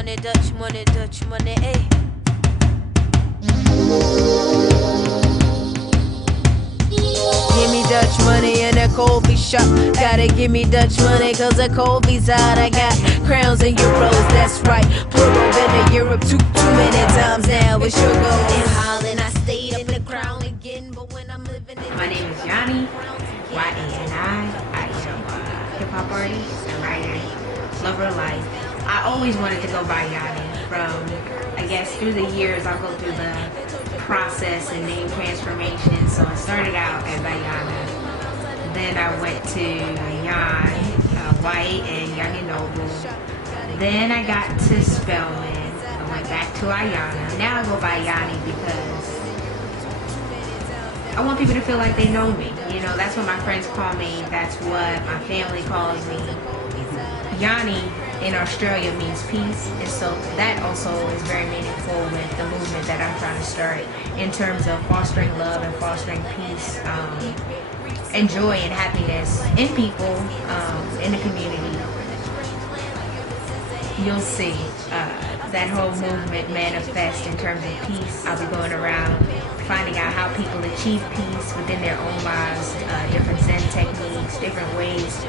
money, Dutch money, Dutch money, eh. Give me Dutch money in a coffee shop. Gotta give me Dutch money cause the coffee's out. I got crowns and euros, that's right. Plural been to Europe too many times now. It's your goal. In Holland, I stayed up in the crown again, but when I'm living in my name is YaNi, YaNi. I am a hip-hop artist, a writer, lover of life. I always wanted to go by YaNi. From, I guess, through the years, I'll go through the process and name transformation. So I started out as YaNi. Then I went to Yan, White, and YaNi Noble. Then I got to Spellman. I went back to Ayana. Now I go by YaNi because I want people to feel like they know me. You know, that's what my friends call me. That's what my family calls me. YaNi in Australia means peace, and so that also is very meaningful with the movement that I'm trying to start in terms of fostering love and fostering peace and joy and happiness in people, in the community. You'll see that whole movement manifest in terms of peace. I'll be going around finding out how people achieve peace within their own lives, different Zen techniques, different ways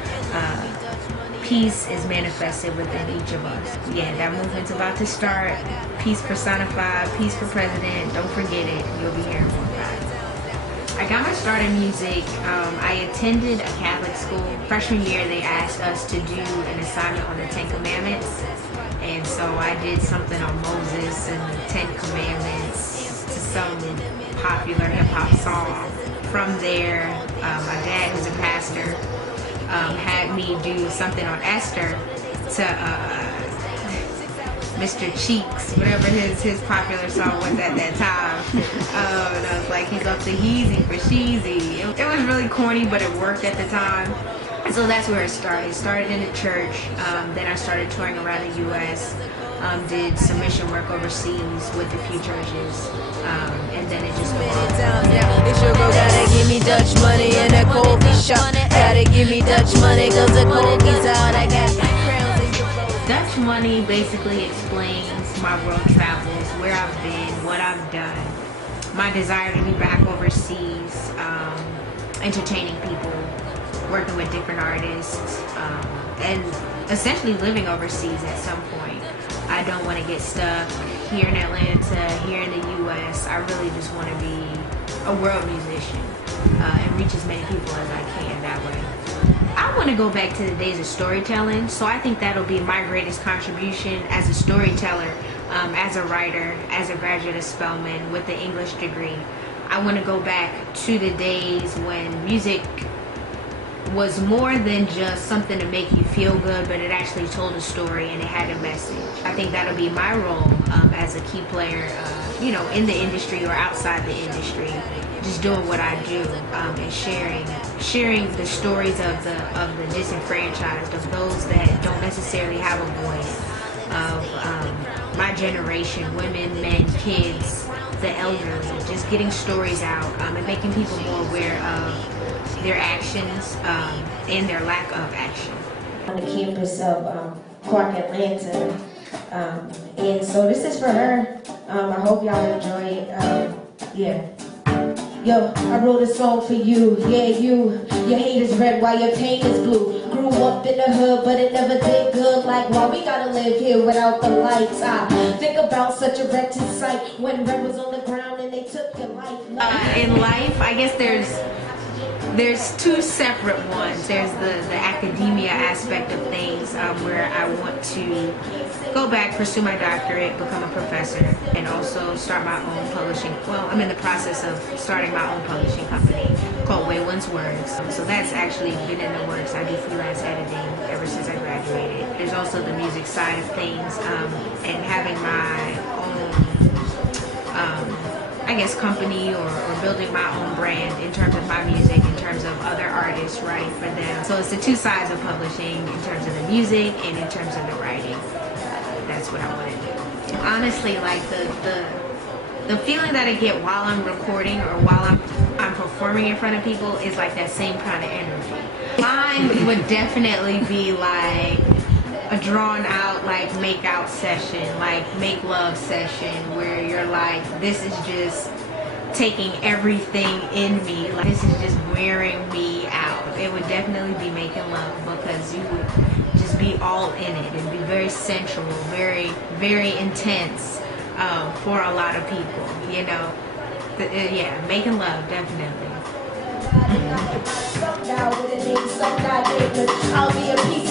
peace is manifested within each of us. Yeah, that movement's about to start. Peace personified, peace for president. Don't forget it. You'll be hearing more about it. I got my start in music. I attended a Catholic school. Freshman year, they asked us to do an assignment on the Ten Commandments. And so I did something on Moses and the Ten Commandments to some popular hip-hop song. From there, my dad, who's a pastor, had me do something on Esther to Mr. Cheeks, whatever his popular song was at that time. And I was like, he's up to Heezy for Sheezy. It was really corny, but it worked at the time. So that's where it started. It started in the church. Then I started touring around the U.S. Did some mission work overseas with a few churches. And then it just went on. It's your girl, gotta give me Dutch money in a coffee shop. Gotta give me Dutch money cause the coffee's out. I got crowns and euros. Dutch money basically explains my world travels, where I've been, what I've done, my desire to be back overseas, entertaining people, working with different artists, and essentially living overseas at some point. I don't want to get stuck here in Atlanta, here in the U.S. I really just want to be a world musician and reach as many people as I can that way. I want to go back to the days of storytelling, so I think that'll be my greatest contribution as a storyteller, as a writer, as a graduate of Spelman with the English degree. I want to go back to the days when music was more than just something to make you feel good, but it actually told a story and it had a message. I think that'll be my role as a key player, you know, in the industry or outside the industry, just doing what I do and sharing the stories of the disenfranchised, of those that don't necessarily have a voice, of my generation, women, men, kids, the elderly, just getting stories out and making people more aware of their actions and their lack of action. On the campus of Clark, Atlanta. And so this is for her. I hope y'all enjoy it. Yeah. Yo, I wrote a song for you. Yeah, you. Your hate is red while your pain is blue. Grew up in the hood, but it never did good. Like, why we gotta live here without the lights? I think about such a wretched sight when red was on the ground and they took your life. In life, I guess there's two separate ones. There's the academia aspect of things where I want to go back, pursue my doctorate, become a professor, and also start my own publishing. Well, I'm in the process of starting my own publishing company called Waylon's Words. So that's actually been in the works. I do freelance editing ever since I graduated. There's also the music side of things and having my own I guess company or building my own brand in terms of my music, in terms of other artists writing for them. So it's the two sides of publishing in terms of the music and in terms of the writing. That's what I want to do. Honestly, like the feeling that I get while I'm recording or while I'm performing in front of people is like that same kind of energy. Mine would definitely be like a drawn out like make out session, like make love session, where you're like, this is just taking everything in me, like this is just wearing me out. It would definitely be making love, because you would just be all in it and be very sensual, very, very intense for a lot of people, you know. Yeah, making love, definitely. I'll be a piece